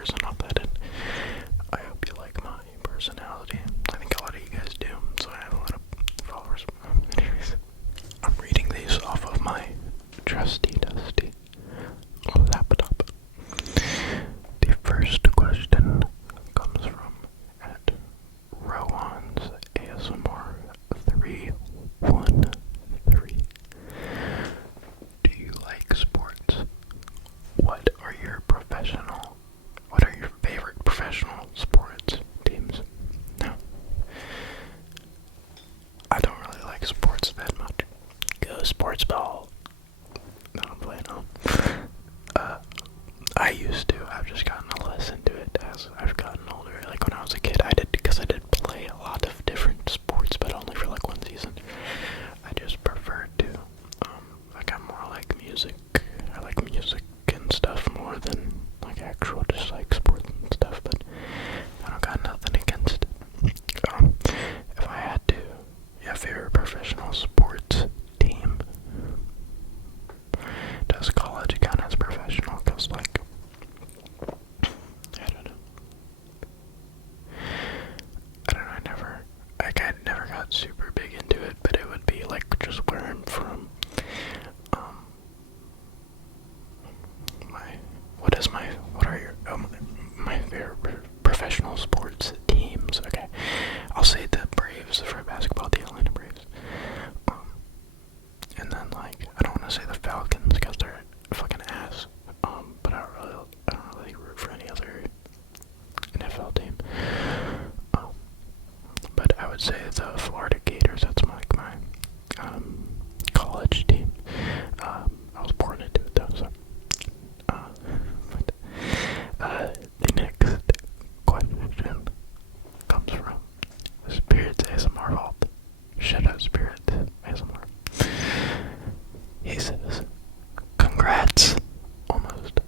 followers and all that, and I hope you like my personality. I think a lot of you guys do, so I have a lot of followers. Anyways, I'm reading these off of my trusty dusty laptop. The first question comes from at Rowan's ASMR 313. Do you like sports? What are your favorite professional sports teams? No. I don't really like sports that much. Go sports ball. No, I'm playing on. I used to. I've just gotten less into it as I've gotten older. Like when I was a kid, I did play a lot of different sports, but only for like one season. I just preferred to. Like I'm more like music. I like music and stuff more than like actual just like sports and stuff. But I don't got nothing against it. If I had to, favorite professional sports team. Does college count as professional? Cause like, I don't know. I never got super big into it, but it would be like just where I'm from. My favorite professional sports teams. Okay, I'll say the Braves for basketball, the Atlanta Braves. And then like I don't want to say the Falcons because they're fucking ass. But I don't really root for any other NFL team. But I would say the Florida Gators. That's my college team. I was born into it though, so. The next question comes from Spirit's ASMR Vault. Shout out Spirit ASMR. He says, congrats, almost,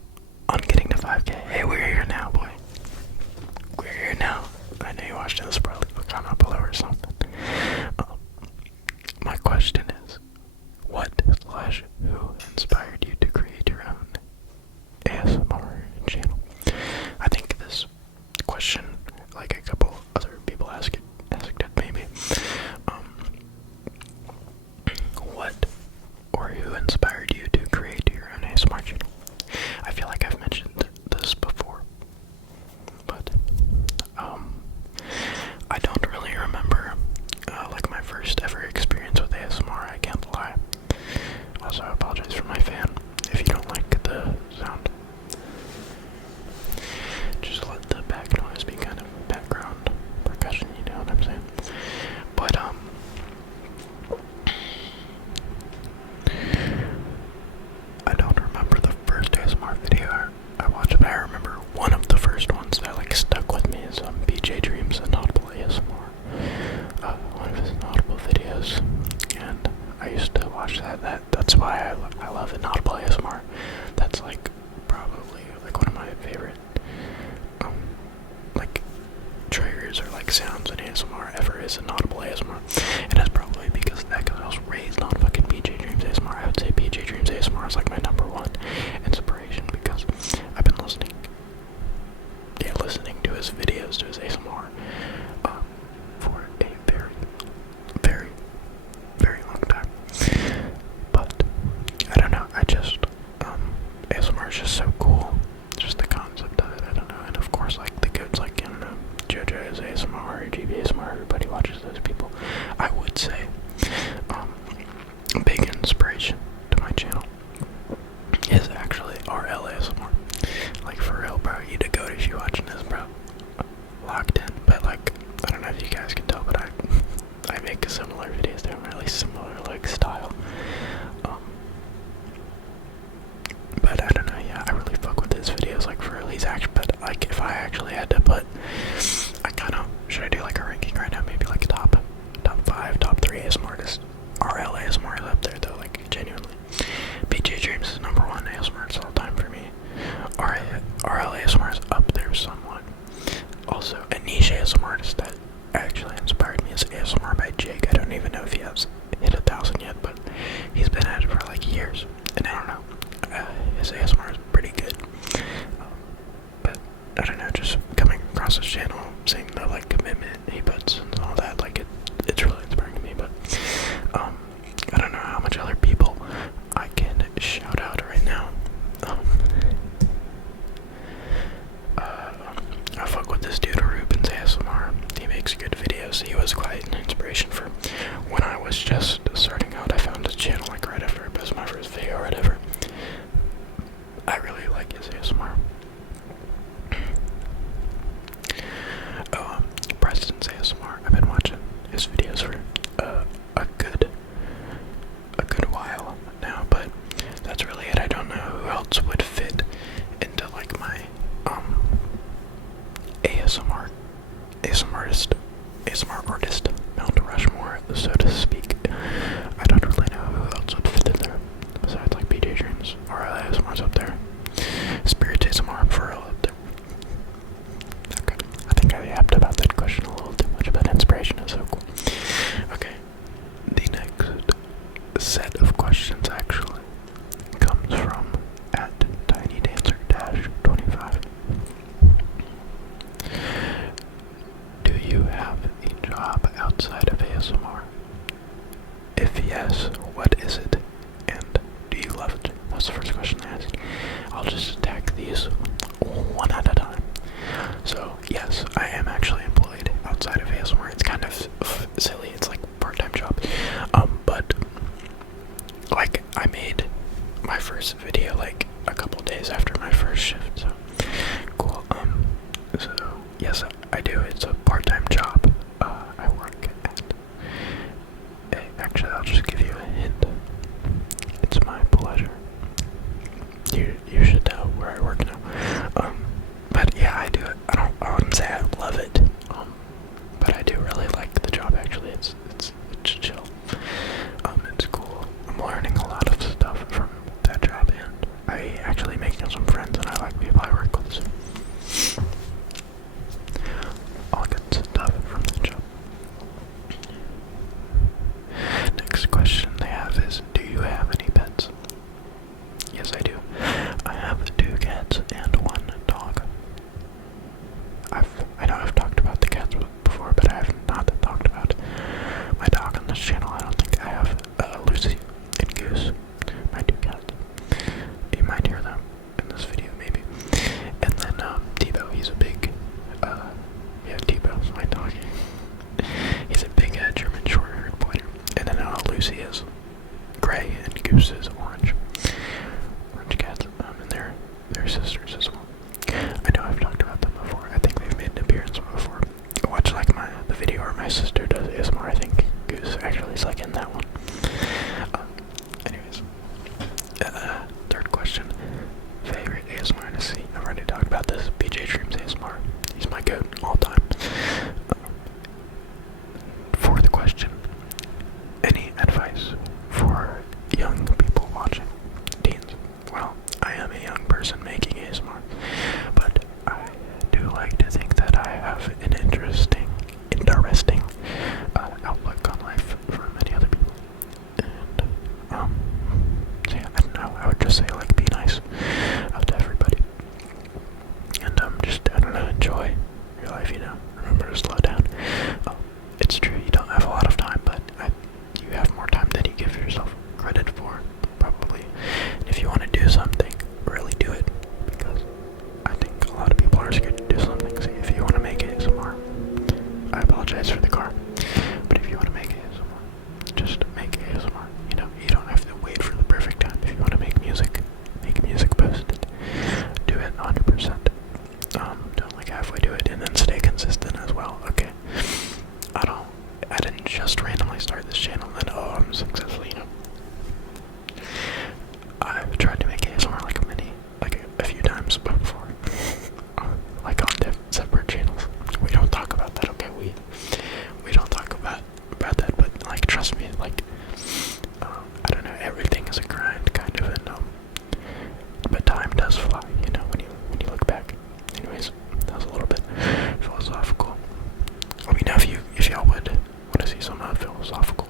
on getting to 5K. Hey, we're here now, boy. We're here now. I know you watched this, probably leave a comment below or something. My question is, what/who inspired you to create your own ASMR channel? I think this question, like a couple other people asked it maybe. What or who inspired you to create your own ASMR channel? I feel like I've mentioned this before, but I don't really remember like my first ever experience with ASMR. I can't lie. Also, I apologize for my fan if you don't like the sound. Just let the back noise be kind of background percussion, you know what I'm saying? But I don't remember the first ASMR video I watched, but I remember one of the first ones that like stuck with me is BJ Dreams Inaudible ASMR. One of his Inaudible videos, and I used to watch that's why I love Inaudible ASMR. That's like probably like one of my favorite like triggers or like sounds in ASMR ever is Inaudible ASMR. And that's probably because of that, because I was raised on fucking BJ Dreams ASMR. I would say BJ Dreams ASMR is like my number one inspiration because I've been listening to his videos, to his ASMR for a very, very, very long time. But I don't know, ASMR is just so cool. Just the concept of it, I don't know. And of course, like the goods, like, I don't know, JoJo's ASMR, GB ASMR, everybody watches those people. I would say, a big inspiration to my channel is actually RL ASMR. Like, for real, bro, you to go if you're watching this, bro. Locked in, but like, I don't know if you guys can tell, but I make similar videos. They're really similar, like, style. But I don't know, yeah, I really fuck with his videos, like, for real. But like, if I actually had to put, should I do like a ranking right now? Maybe like a top 5, top 3 ASMR artists. RL ASMR is up there though, like, genuinely. BJ Dreams is number 1 ASMR artist all time for me. RL ASMR is up there somewhat. Also, a niche ASMR artist that actually inspired me is ASMR by Jake. I don't even know if he has hit 1,000 yet, but he's been at it for like years, and I don't know. His ASMR is pretty good. But I don't know, just coming across his channel, seeing the like commitment he puts and all that, like it's really inspiring to me. But I don't know how much other people I can shout out right now. I fuck with this dude Ruben's ASMR. He makes good videos. He was quite an inspiration for when I was just starting out. I found his channel like right after it was my first video or whatever. I really like his ASMR. Preston's ASMR. I've been watching his videos for a good while now, but that's really it. I don't know who else would fit into like my ASMR artist Mount Rushmore, so to speak. I don't really know who else would fit in there besides like BJ Dreams or ASMR's up there. Spirit ASMR for real up there. Okay, I think I yapped about that question a little too much, but inspiration is so cool. Okay, the next set of questions actually comes from at tinydancer-25. Do you have a job outside of ASMR? If yes, what is it? And do you love it? That's the first question I asked. I'll just attack these one at a time. So, yes, I am actually employed outside of ASMR. It's kind of silly. It's like a part-time job. But, like, I made my first video, like, a couple days after my first shift. So, cool. So, yes, I do. It's a part-time job. I work at... Actually, I'll just give you a hint. It's my pleasure. You should know where I work now. But yeah, I do it. I wouldn't say I love it. But I do really like the job. Actually, it's chill. It's cool. I'm learning a lot of stuff from that job, and I actually making some friends, and I like people I work with. So all good stuff from that job. Next question they have is, do you have any pets? Yes, I do. I have 2 cats and 1 dog. I know I've talked about the cats before, but I have not talked about my dog on this channel. I don't think I have. Lucy and Goose, my 2 cats. You might hear them in this video, maybe. And then Tebow, he's a big, yeah, Tebow's my dog. He's a big German short-haired pointer. And then Lucy is gray and Goose is orange. Orange cats, and they're sisters as well. I know I've talked about them before. I think they've made an appearance before. Watch like the video where my sister does ASMR. I think Goose actually is like in that one. Anyways, third question. Favorite ASMR to see? I've already talked about this. BJ Dreams ASMR. He's my goat all time. Fourth question. Any advice for young people watching? Teens. Well, I am a young person making ASMR, but I do like to think that I have an interesting outlook on life for many other people. And, so yeah, I don't know, I would just say, like, be nice to everybody. And, just, I don't know, enjoy your life, you know, remember to slow down. It's true, you don't have a lot of time, but you have more time than you give yourself credit for, probably. And if you want to do something, really do it, because I think a lot of people are scared to do something. So if you want to make ASMR, I apologize for the car, but if you want to make ASMR, just make ASMR. You know, you don't have to wait for the perfect time. If you want to make music, post it. Do it 100%. Don't like halfway do it, and then stay consistent as well. Okay. I didn't just randomly start this channel and then, oh, I'm successful, you know. I've tried to make ASMR like a few times before. Like on separate channels. We don't talk about that, okay? We don't talk about that, but like, trust me, like, I don't know, everything is a grind, kind of, and but time does fly, you know, when you look back. Anyways, that was a little bit philosophical. Let me know if y'all would want to see some philosophical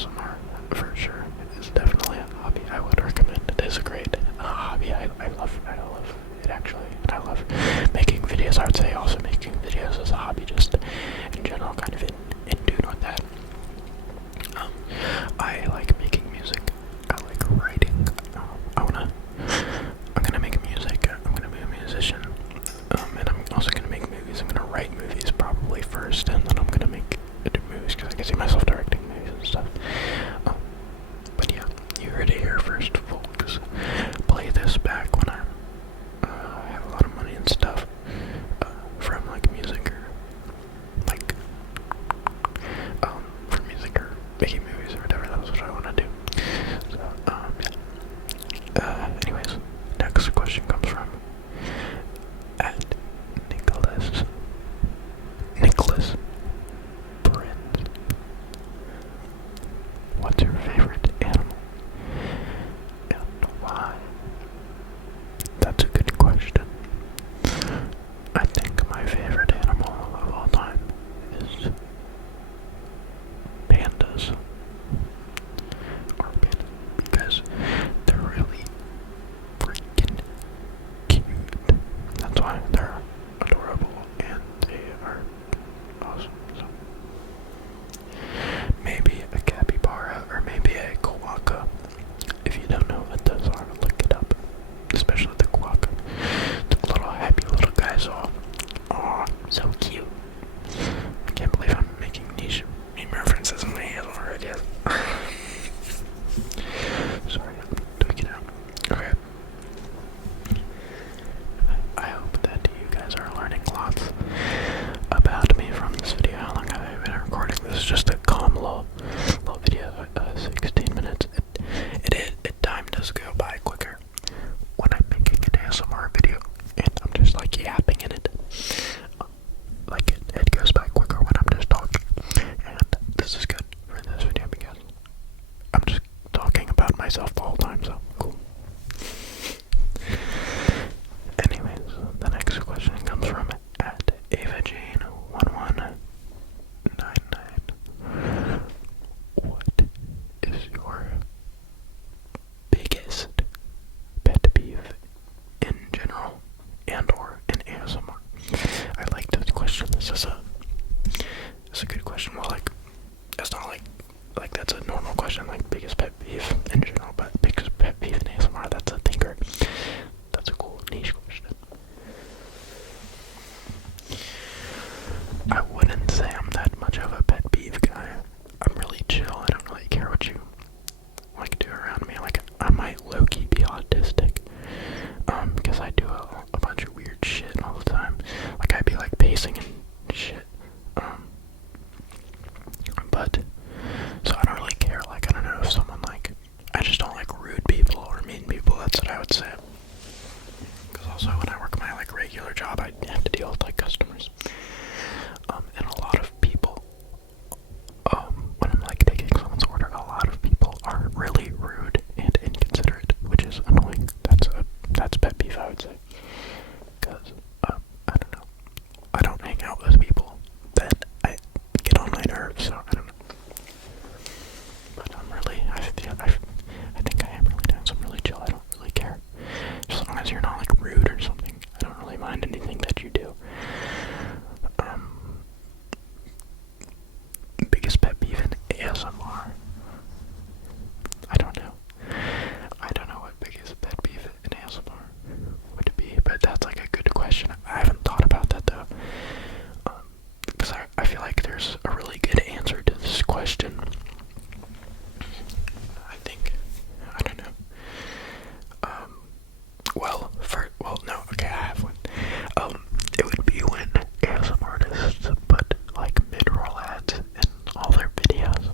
ASMR for sure. It's definitely a hobby I would recommend. It is a great hobby. I love it actually. And I love making videos. I would say also making videos is a hobby just in general, kind of in tune with that. I like making music. I like writing. I'm gonna make music. I'm gonna be a musician. And I'm also gonna make movies. I'm gonna write movies probably first, and then I'm gonna do movies because I can see myself directing movies and stuff. But yeah, you heard it here first, folks. Play this back when I have a lot of money and stuff from like music or like for music or making movies or whatever. That's what I want to do. So yeah. Anyways, next question comes from at Nicholas Prince. What's your favorite animal and why? That's a good question. I think my favorite animal of all time is pandas. Because they're really freaking cute. That's why they're adorable and they are awesome. So maybe a capybara or maybe a quokka. If you don't know what those are, look it up. Especially the quokka. The little happy little guys all. Aw, so cute. I can't believe I'm making niche meme references in my head already. Sorry, I'm tweaking out. Okay. I hope that you guys are learning lots about me from this video. How long have I been recording? This is just a calm little video, 16 minutes. Time does go by quicker when I'm making an ASMR video and I'm just like yapping in it. Like it goes by quicker when I'm just talking. And this is good for this video because I'm just talking about myself the whole time, so cool. Anyways, the next question comes from at AvaJane1199. What is your biggest pet peeve in general and or in ASMR? I like this question. This is a good question. Well, like, it's not like that's a normal question, like biggest pet peeve in general, but biggest pet peeve in ASMR, that's a thinker. That's a cool niche question. I wouldn't say I'm that much of a pet peeve guy. I'm really chill. I don't really care what you like do around me. Like, I might low-key be autistic, because I do a bunch of weird shit all the time. Like, I'd be like pacing and shit. But so I don't really care. Like, I don't know if someone like, I just don't like rude people or mean people. That's what I would say. Because also when I work my like regular job, I have to deal with like customers. And a lot of people, when I'm like taking someone's order, a lot of people are really rude and inconsiderate, which is annoying. That's pet peeve, I would say. Because, I don't know. I don't hang out with people that I get on my nerves, so I don't know. But I think I am really nice. I'm really chill. I don't really care. As long as you're not like rude or something, I don't really mind anything that you do. Biggest pet peeve in ASMR. I don't know. I don't know what biggest pet peeve in ASMR would be, but that's like a good question. I haven't thought about that though. Because I feel like there's a really good answer to this question. I don't know. No, okay, I have one. It would be when ASMR artists put like mid-roll ads in all their videos.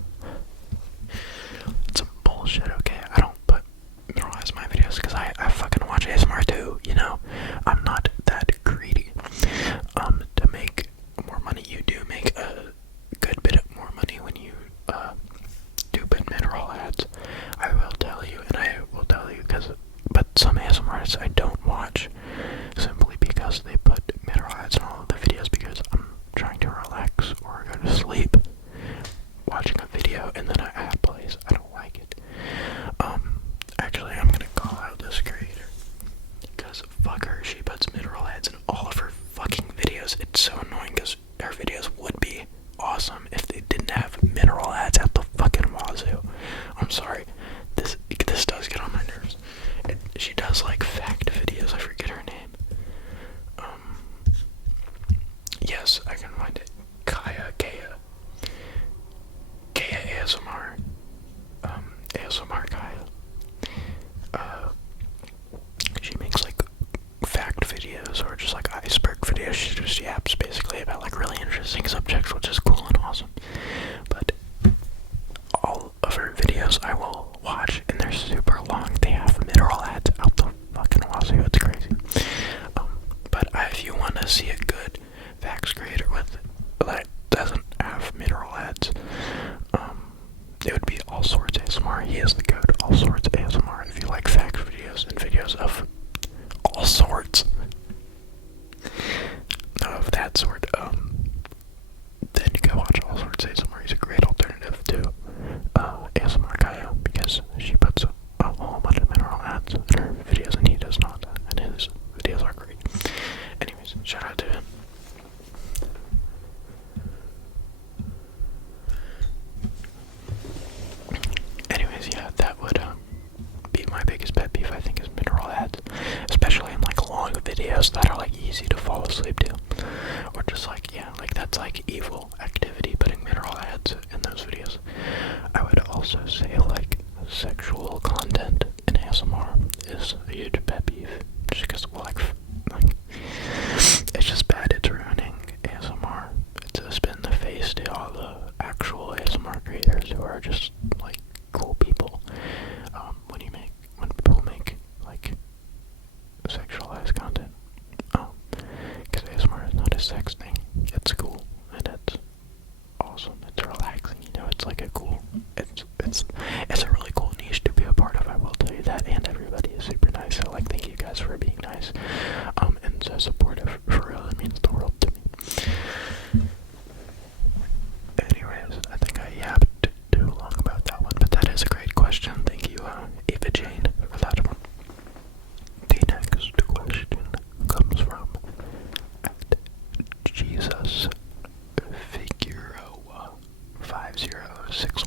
ASMR guy. She makes like fact videos or just like iceberg videos. She just yaps basically about like really interesting subjects, which is cool and awesome. But all of her videos I will watch, and they're super long. They have mid-roll ads out the fucking wazoo. It's crazy. But if you want to see a good facts creator with that doesn't have mid-roll ads, it would be All Sorts ASMR. He is the goat. All Sorts ASMR. If you like facts videos and videos of all sorts of that sort, then you go watch All Sorts ASMR. He's a great alternative to ASMR Kaya because she puts a whole bunch of mineral ads in her videos and he does not, and his videos are great. Anyways, shout out to him. Anyways, yeah, that would be my biggest pet peeve, I think, is mineral ads, especially in like long videos that are like easy to fall asleep to, or just like, yeah, like that's like evil activity, putting mineral ads in those videos. I would also say like sexual content in ASMR is a huge pet peeve, just because, well, like it's just bad. It's ruining ASMR. It's a spin in the face to all the actual ASMR creators who are just like cool people. When people make like sexualized content, because ASMR is not a sex thing. It's cool and it's awesome. It's relaxing. You know, it's like a cool. It's a really cool niche to be a part of. I will tell you that. And everybody is super nice. So like, thank you guys for being nice, and so supportive. For real, it means the world to me. Anyways, I think I yapped too long about that one, but that is a great question. Thank you, Eva Jane, for that one. The next question comes from Jesus Figuro 5061.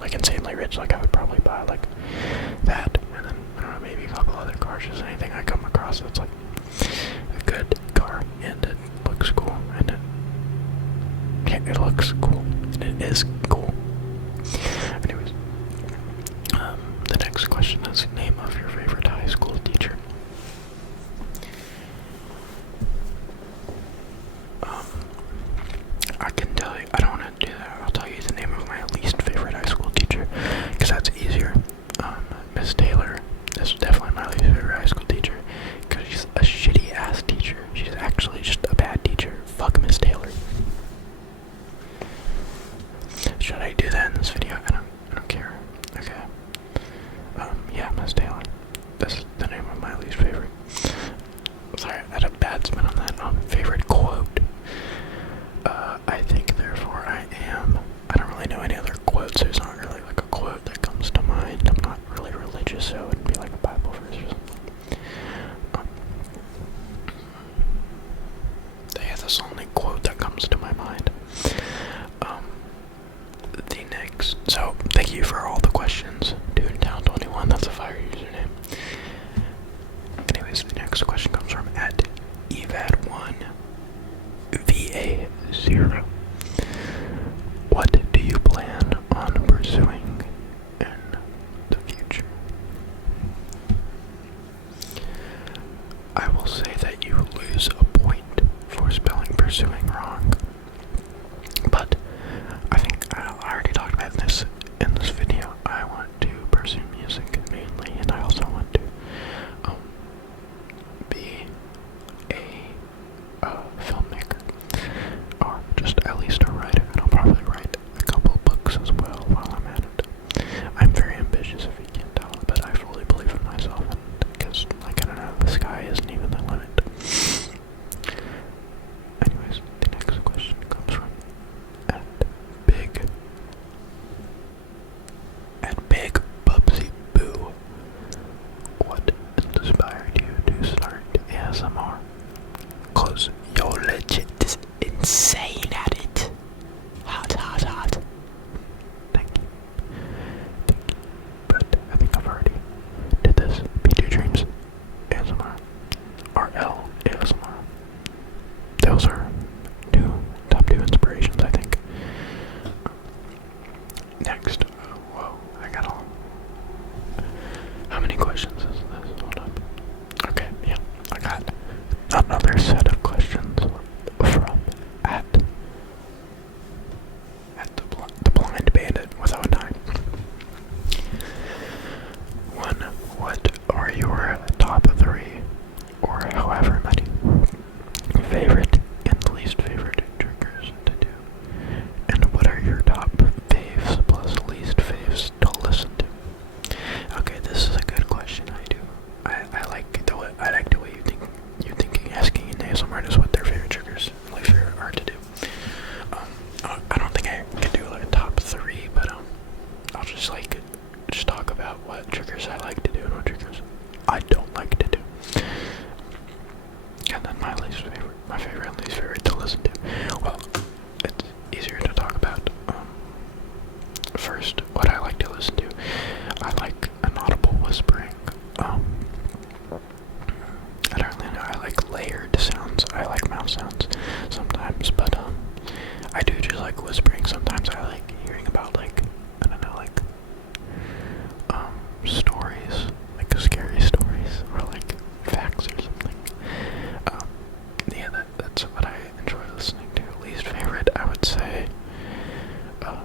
like insanely rich. Like I would probably buy like that, and then I don't know, maybe a couple other cars. Just anything I come across that's like a good car and it looks cool and it looks cool and it is cool. Anyways, the next question is name of your favorite high school teacher. I can tell you, I don't want to do that. I'll tell you the name of my least favorite high school teacher, because that's easier. Miss Taylor is definitely my least favorite high school teacher, because she's a shitty ass teacher. She's actually just a bad teacher. Fuck Miss Taylor. Should I do that in this video? I don't care. Okay. Yeah, Miss Taylor. That's the name of my least favorite. Sorry, I had a bad spin on that. Favorite quote. I think, therefore I am. I don't really know any other quotes. There's not really like a quote that comes to mind. I'm not really religious, so it would be like a Bible verse or something. Yeah, that's the only quote that comes to my mind. The next. So, thank you for all the questions. Toontown21, that's a fire username. Anyways, the next question comes from @evad1 VA0. What do you plan on pursuing in the future? I will say that you lose a point for spelling pursuing wrong, but I think I already talked about this in this video. I want to pursue music mainly, and I also want to be a filmmaker, or just at least a writer, and I'll probably write a couple books as well while I'm at it. I'm very ambitious, if you can't tell, but I fully believe in myself, and because, like, I don't know, the sky isn't even the limit. Anyways, the next question comes from Big Bubsy Boo. What inspired you to start ASMR? Cause you're legit insane at it. Hot, hot, hot. Thank you. But I think I've already did this. P2 Dreams ASMR. RL ASMR. Those are top two inspirations, I think. Next. Whoa, I got all. How many questions is this? Hold up. Okay, yeah, I got another set of questions from at the Blind Bandit without an eye. One, what are your top 3, or however many, favorite and least favorite triggers to do? And what are your top faves plus least faves to listen to? Okay, this is a good question. I like the way you're thinking, asking an ASMR artist what their favorite triggers and least favorite are to do. I don't think I could do like a top 3, but I'll just talk about what triggers I like to do and what triggers I don't like to do. And then my favorite and least favorite to listen to. Well, it's easier to talk about. First, what I like to listen to. I like inaudible whispering. I don't really know. I like layered sounds. I like mouth sounds sometimes, but I do just like whispering. Sometimes I like hearing about I don't know, stories, like scary stories, or like facts or something. Yeah, that's what I enjoy listening to. Least favorite, I would say. I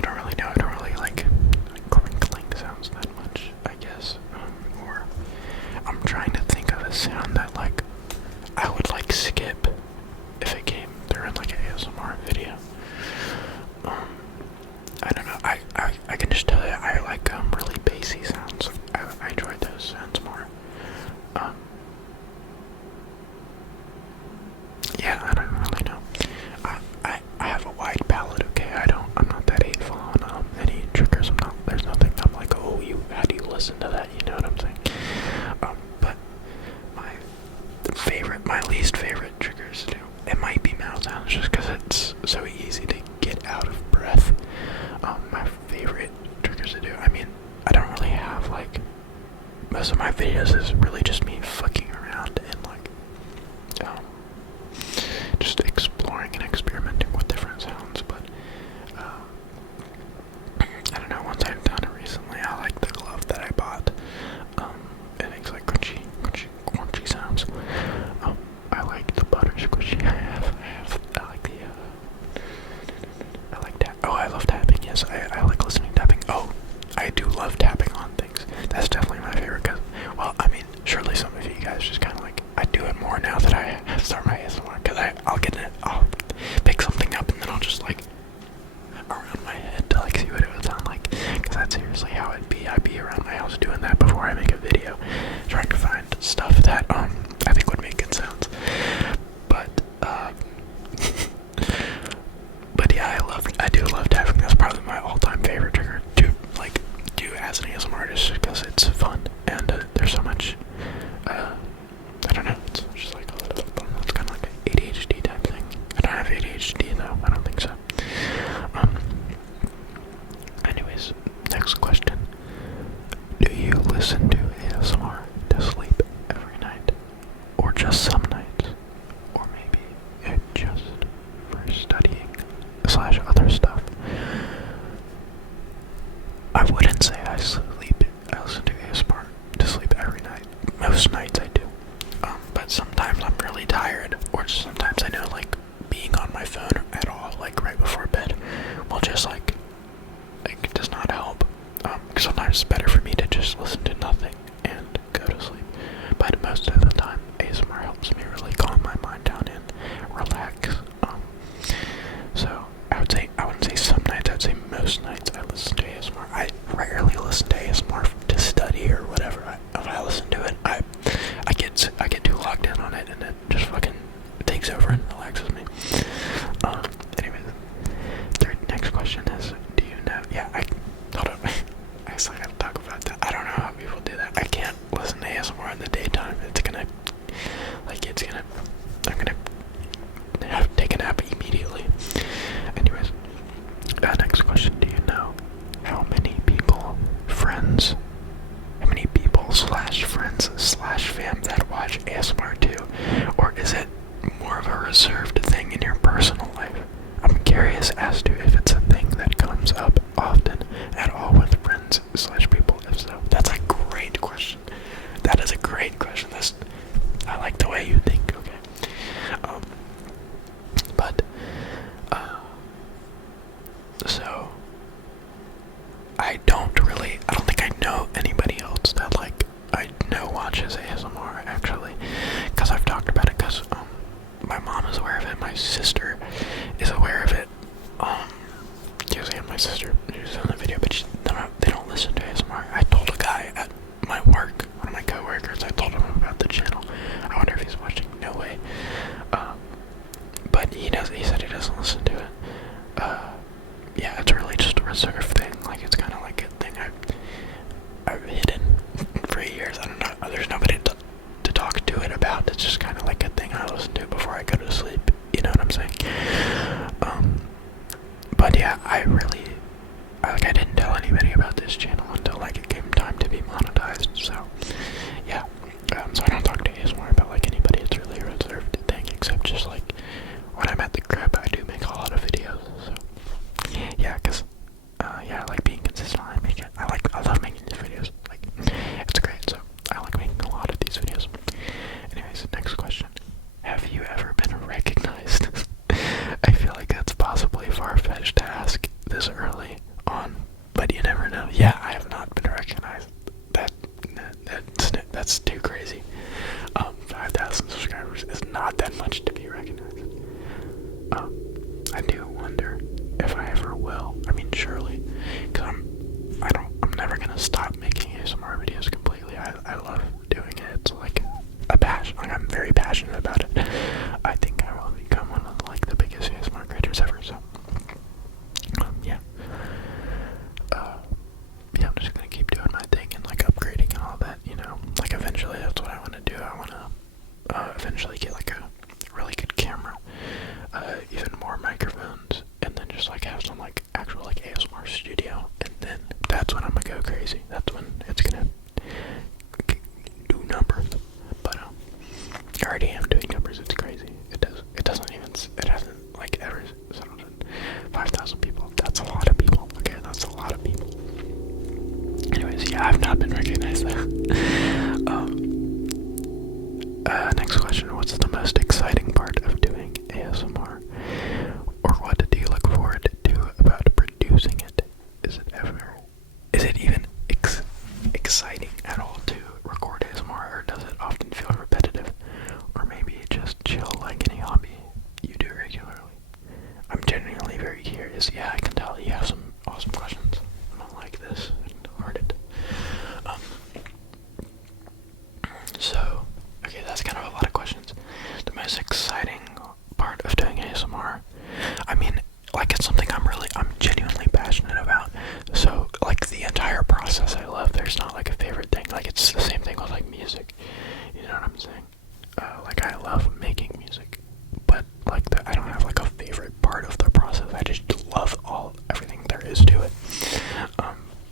don't really know. I don't really like crinkling sounds that much, I guess. Or I'm trying to think of a sound that I would skip if it came through in an ASMR video. I don't know. I can just tell you I like really bassy sounds. I enjoy those sounds more. Yeah, I don't really know. I have a wide palette, okay? I'm not that hateful on any triggers. There's nothing I'm like, oh, how do you listen to that? You know what I'm saying? But my least favorite triggers to do, it might be mouth sounds just because it's so easy to get out of breath. most of my videos is really just me fucking around and like just exploring and experimenting with different sounds. But I don't know, once I've done it recently, I like the glove that I bought. It makes like crunchy sounds. I like the butter squishy I like the I like tap. Oh, I love tapping. Yes, I like listening to tapping. Oh, I do love tapping on things. That's definitely my favorite. Cause, well, I mean, surely some of you guys just kind of like, I do it more now that I start my ASMR. Cause I'll pick something up and then I'll just like around my head to like see what it would sound like. Cause that's seriously how it'd be. I'd be around my house doing that before I make a video, trying to find stuff that I think would make good sounds. But but yeah, I do love tapping. That's probably my all-time favorite trigger to like do as an ASMR artist because it's fun and there's so much. I don't know. It's just like it's kind of like an ADHD type thing. I don't have ADHD though. I don't think so. Anyways, next question. Do you listen to ASMR to sleep every night, or just some nights, or maybe it just for studying / other stuff? I wouldn't say I listen to ASMR to sleep every night. Most nights I do. But sometimes I'm really tired, or sometimes I know like being on my phone at all, like right before bed, will just like does not help. Sometimes it's better for me to just listen to nothing and go to sleep. But most of the time, ASMR helps me really calm my mind down and relax. So I wouldn't say some nights, I'd say most nights I listen to ASMR. I rarely listen to ASMR to study or whatever. If I listen to it, I get too locked in on it and it just fucking takes over and relaxes me. Anyways, next question is, do you know? Yeah, hold on. I still gotta talk about that. I don't know how people do that. I can't listen to ASMR in the daytime. I'm gonna have to take a nap immediately. Anyways, next question. Do you know how many people / friends / fam that watch ASMR too? Or is it more of a reserved thing in your personal life? I'm curious as to if it's a thing that comes up often at all with friends / people. If so, that's a great question. That is a great question. I like the way you think. Okay. So I don't think I know anybody else that like I know watches ASMR actually, because I've talked about it. Because my mom is aware of it, my sister is aware of it. Usually my sister is in the video, but they don't listen to ASMR. I told a guy at my work, one of my coworkers, I told him about the channel. I wonder if he's watching. No way. But he said he doesn't listen to it. Yeah, it's really just a reserve thing. Like, it's kind of like a thing I've hidden for years. I don't know. There's nobody to talk to it about. It's just kind of like a thing I listen to before I go to sleep. You know what I'm saying? But yeah, I didn't tell anybody about this channel until like it came time to be monetized. So yeah, so I don't talk to ASMR about like anybody. It's really a reserved thing, except just like when I'm at the crib, I do make a lot of videos. So yeah, cause I like being consistent. I love making these videos. Like, it's great. So I like making a lot of these videos. Anyways, next question: have you ever been recognized? I feel like that's possibly far-fetched to ask this early on, but you never know. Yeah, I have not been recognized. That's too crazy. 5,000 subscribers is not that much to be recognized. I do wonder if I ever will. I mean, surely, because I'm never gonna stop making ASMR videos completely. I love doing it. It's like a passion. Like, I'm very passionate about it. I think I will become one of like the biggest ASMR creators ever. So, yeah. Yeah, I'm just gonna keep doing my thing and like upgrading and all that. You know, like eventually that's what I want to do. I want to eventually get like a really Next question. What's the most exciting part of doing ASMR? Or what do you look forward to about producing it? Is it even exciting at all to record ASMR, or does it often feel repetitive? Or maybe just chill like any hobby you do regularly? I'm genuinely very curious. Yeah, I can tell you have some awesome questions. I'm not like this and hearted. So, okay, that's kind of a lot of questions. The most exciting part of doing ASMR, I mean, like, it's something I'm genuinely passionate about. So, like, the entire process I love. There's not like a favorite thing. Like, it's the same thing with like music. You know what I'm saying? Like, I love making music, but like, I don't have like a favorite part of the process. I just love everything there is to it.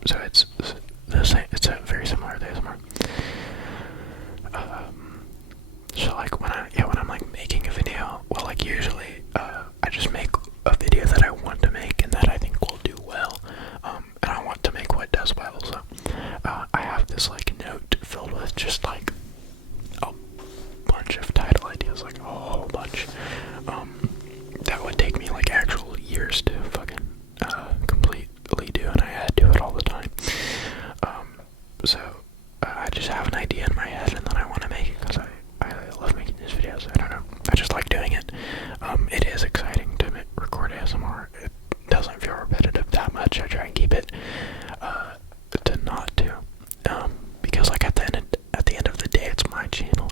So it's the same. It's very similar to ASMR. So like when I'm like making a video, well, like usually I just make a video that I want to make and that I think will do well, and I want to make what does well. So I have this like note filled with just like a bunch of title ideas, like a whole bunch. That would take me like actual years to fucking completely do, and I do it all the time. So I just have an idea in my head, and then I want to make it because I love making these videos. I don't know. I just like doing it. It is exciting to record ASMR. It doesn't feel repetitive that much. I try and keep it to not do, because like at the end of the day, it's my channel.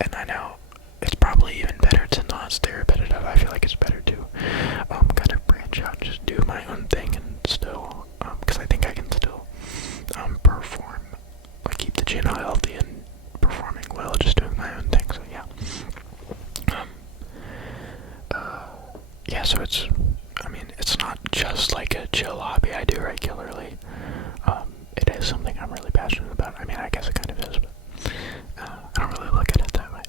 And I know it's probably even better to not stay repetitive. I feel like it's better to kind of branch out, just do my own thing, and still, because I think I can still perform, like keep the channel healthy and performing well, just doing my own thing. So yeah. Yeah, so it's not just like a chill hobby I do regularly. It is something I'm really passionate about. I mean, I guess it kind of is, but I don't really look at it that way.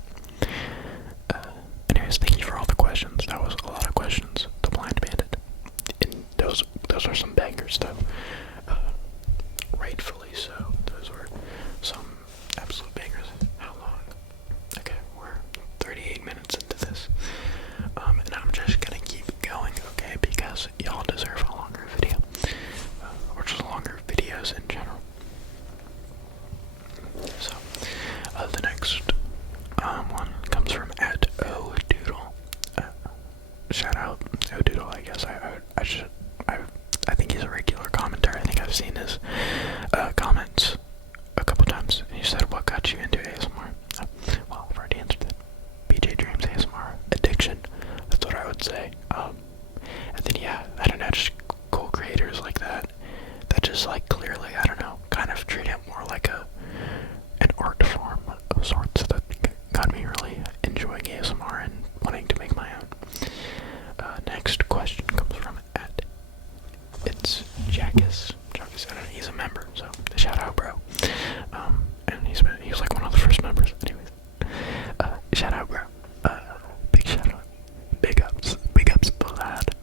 Anyways, thank you for all the questions. That was a lot of questions. The Blind Bandit. And those are some bangers, though. Rightfully so. Those were some absolute bangers. How long? Okay, we're 38 minutes into this. And I'm just gonna keep going, okay? Because y'all deserve a longer video. Or just longer videos in general. So, the next one comes from @odoodle. Shout out Odoodle, I guess. I think he's a regular commenter. I think I've seen his comments a couple times. And he said, "What got you into ASMR?" Well, I've already answered that. BJ Dreams ASMR addiction. That's what I would say. And then yeah, I don't know, just cool creators like that. That just like clearly, I don't know, kind of treat it more like an art form of sorts. That got me really enjoying ASMR and wanting to make my own. Next question comes from it's Jackus. I don't know, he's a member, so shout out, bro. And he's like one of the first members. Anyways, shout out, bro. Big shout out. Big ups, the lad.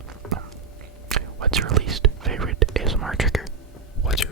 What's your least favorite ASMR trigger? What's your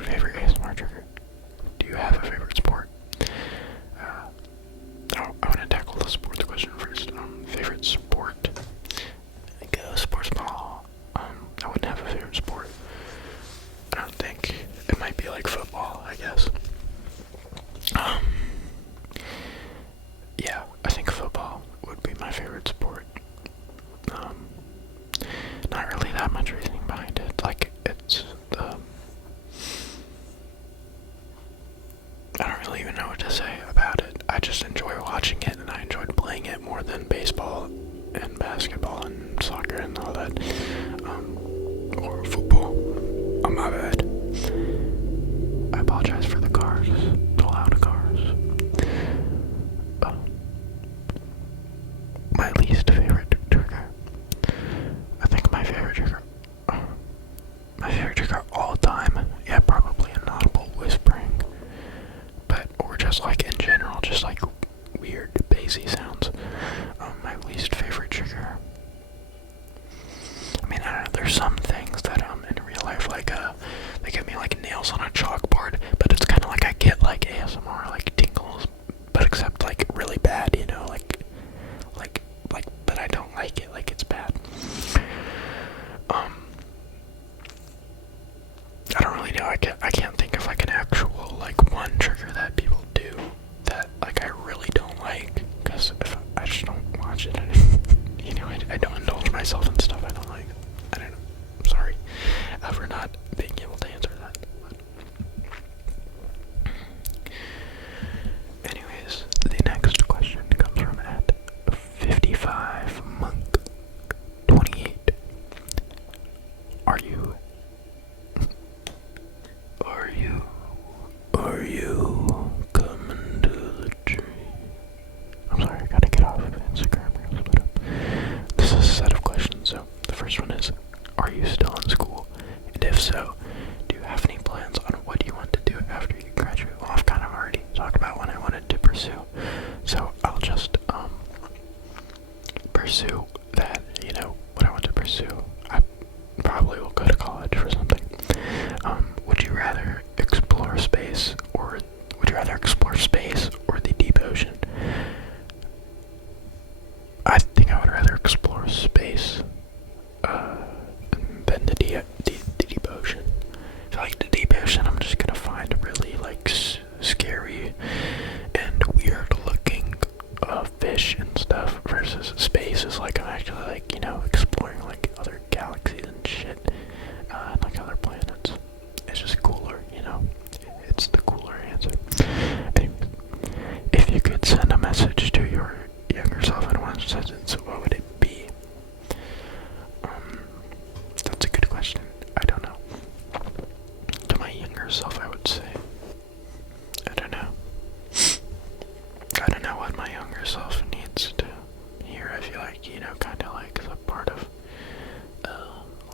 Are you? Are you coming to the tree? I'm sorry, I gotta get off of Instagram. This is a set of questions. So the first one is, are you still in school? And if so, do you have any plans on what you want to do after you graduate? Well, I've kind of already talked about what I wanted to pursue, so I'll just pursue that. What I want to pursue. I probably will go to college for something. Would you rather explore space, or the deep ocean? I think I would rather explore space than the deep ocean. I feel like the deep ocean, I'm just gonna find really scary and weird looking fish and stuff. Versus space is like I'm actually exploring like other galaxies and shit, and like other planets. It's just cooler, It's the cooler answer. Anyways, if you could send a message to your younger self in one sentence, what would it be? That's a good question. I don't know. To my younger self, I would say, I don't know. I don't know what my younger self needs to hear. I feel like, kind of like a part of,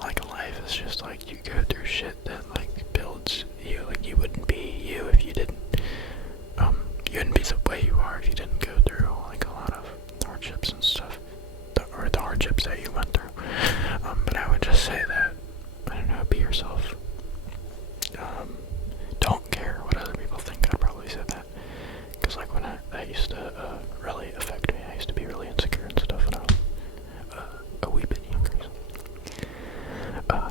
like life is just like you go through shit that like builds you. Like you wouldn't be you if you didn't, you wouldn't be the way you are if you didn't go through like a lot of hardships and stuff, or the hardships that you went through. But I would just say that, I don't know, be yourself. Don't care what other people think. I'd probably say that, because like when that used to really affect me. I used to be really insecure and stuff when I was a wee bit younger.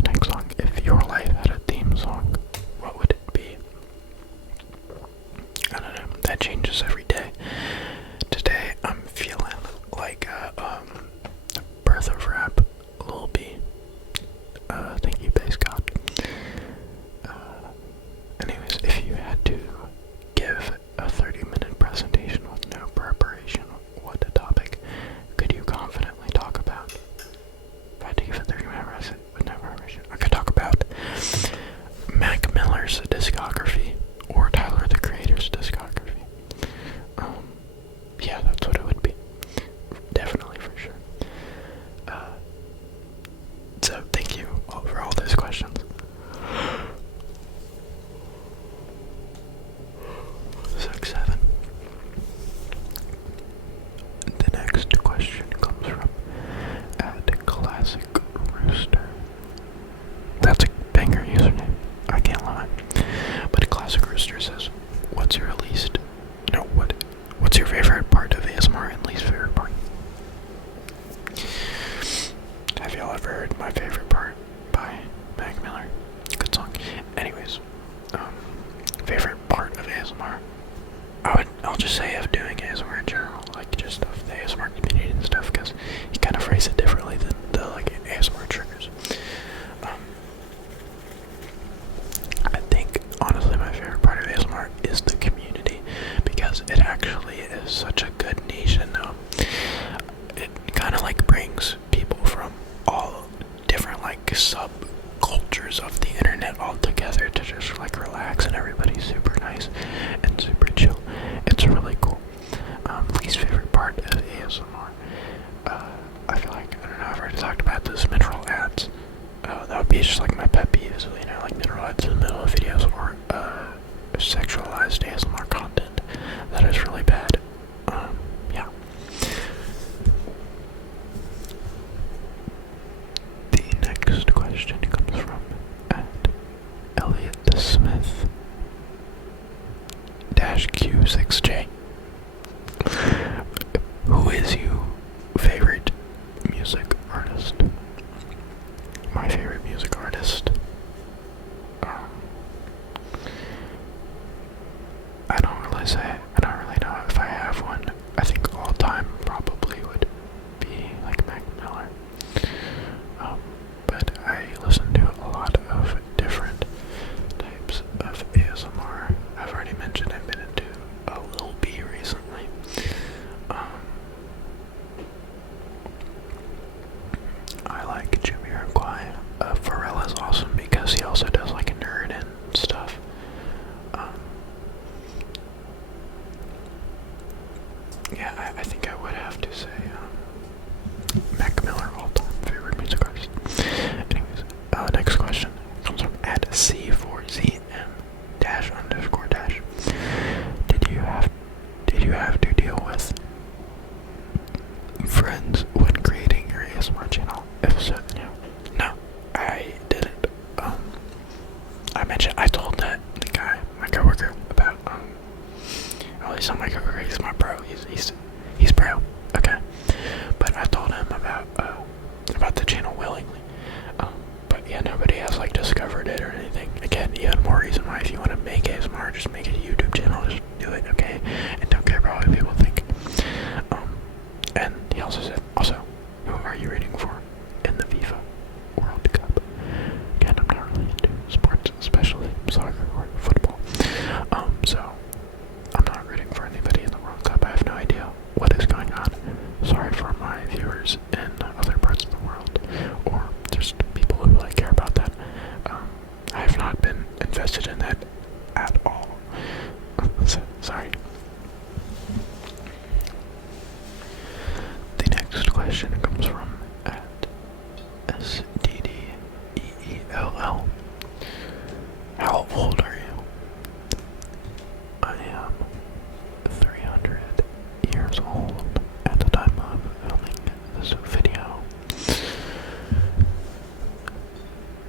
Next song. If your life had a theme song, what would it be? I don't know. That changes every day. Today I'm feeling like Birth of Rap, Lil B. Thank you, Bass God. Anyways, if you had to give a 30-minute presentation with no preparation, what topic could you confidently talk about? If I had to give a 30-minute presentation with no preparation, I could talk about Mac Miller's discography or Tyler the Creator's discography. Yeah, that's what it would be. Definitely, for sure. So thank you for all those questions. Sec 7. The next question comes from @Classic Rooster. That's a banger username. I can't lie. But Classic Rooster says, "What's your favorite part of ASMR and least favorite part?" Have y'all ever heard My Favorite Part by Mac Miller? Good song. Anyways, favorite part of ASMR? I'll just say of doing ASMR in general, like just of the ASMR community and stuff, because you kind of phrase it differently than the like ASMR triggers. I think honestly my favorite part of ASMR is the community, because it actually is such a good niche, and it kind of like brings people from all different like subcultures of the internet all together to just like relax, and everybody's super nice and super chill. It's really cool. Least favorite part of ASMR, I feel like, I don't know, I've already talked about this, mineral ads. That would be just like my pet peeves, like mineral ads in the middle of videos, or sexualized ASMR content. That is really bad. Yeah. The next question comes from Elliot Smith -Q6J. Who is your favorite music artist? My favorite music artist. I don't really know if I I told the guy, my coworker, about, well, he's not my coworker, he's my bro, he's bro, okay, but I told him about the channel willingly, but yeah, nobody has, like, discovered it or anything. Again, you had more reason why if you want to make ASMR, just make a YouTube channel, just do it, okay, and don't care about what people think. And he also said, who are you rooting for in the FIFA World Cup? Again, I'm not really into sports, especially soccer or football. So I'm not rooting for anybody in the World Cup. I have no idea what is going on. Sorry for my viewers in other parts of the world, or just people who like care about that. I have not been invested in that at all. So, sorry. The next question comes from SDDEELL. How old are you? I am 300 years old at the time of filming this video.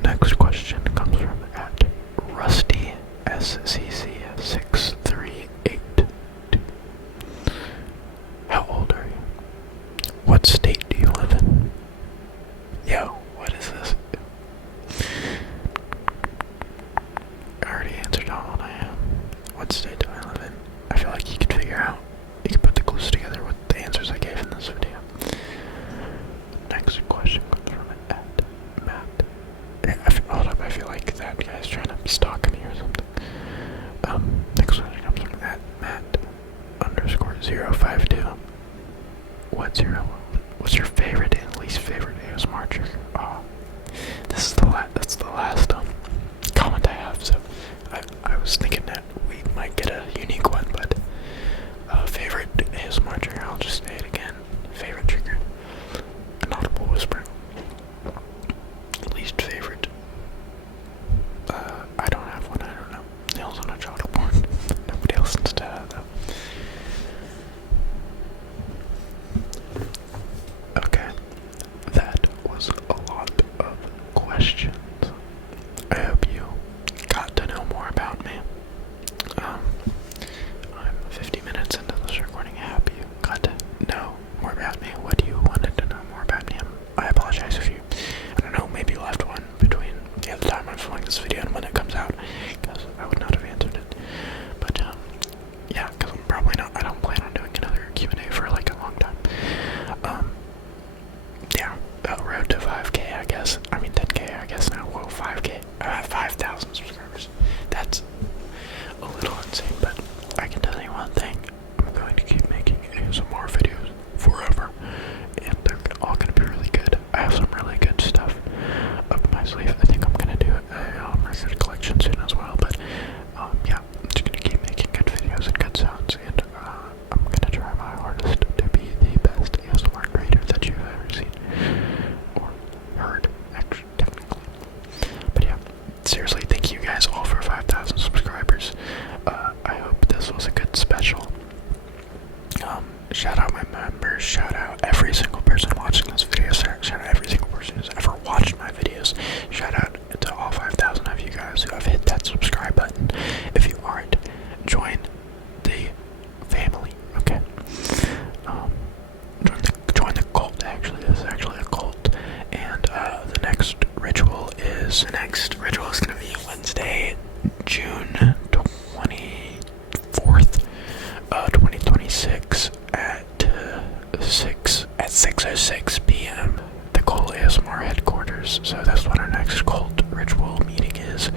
Next question comes from RustySCC6382. How old are you? What state do you live in? Yo, what is this? I already answered how old I am. What state do I live in? I feel like you could figure out. You could put the clues together with the answers I gave in this video. Next question comes from Matt. Hold up, I feel like that guy's trying to stalk me or something. Next question comes from Matt_052. What's your favorite and least favorite ASMR trigger? Oh, that's the last comment I have. So I was thinking that we might get a unique one, but favorite ASMR trigger. I'll just say it again. Favorite trigger. An audible whisper. Least favorite. I don't have one. I don't know. Nails on a chalkboard. Nobody else listens to that though. Okay, that was a lot of questions. I hope you got to know more about me. I'm 50 minutes into this recording. I hope you got to know more about me. What do you wanted to know more about me? I apologize if you, I don't know, maybe left one between the time I'm filming this video and when it comes out, because I would not have answered it. But, yeah, because I'm probably not, I don't plan on doing another Q&A for like a long time. Yeah, road to 5K, I guess. I mean 10K, I guess now. Whoa, 5K. 5,000 subscribers. That's a little insane, but I can tell you one thing. I'm going to keep making ASMR videos forever, and they're all going to be really good. I have some really good stuff up my sleeve. I think I'm going to do a record collection soon as well, but yeah, I'm just going to keep making good videos and good sounds, and I'm going to try my hardest to be the best ASMR creator that you've ever seen or heard, actually, technically. But yeah, seriously, thank you guys all for 5,000 subscribers. I hope this was a good special. Shout out my members, shout out every single person watching this video, shout out every single person who's ever watched my videos, shout out to all 5,000 of you guys who have hit that subscribe button. If you aren't, join the family, okay? Join the cult, actually. This is actually a cult. And the next ritual is gonna be Wednesday, June 24th, 2026 at 6:06 p.m. The Cult ASMR headquarters. So that's what our next cult ritual meeting is.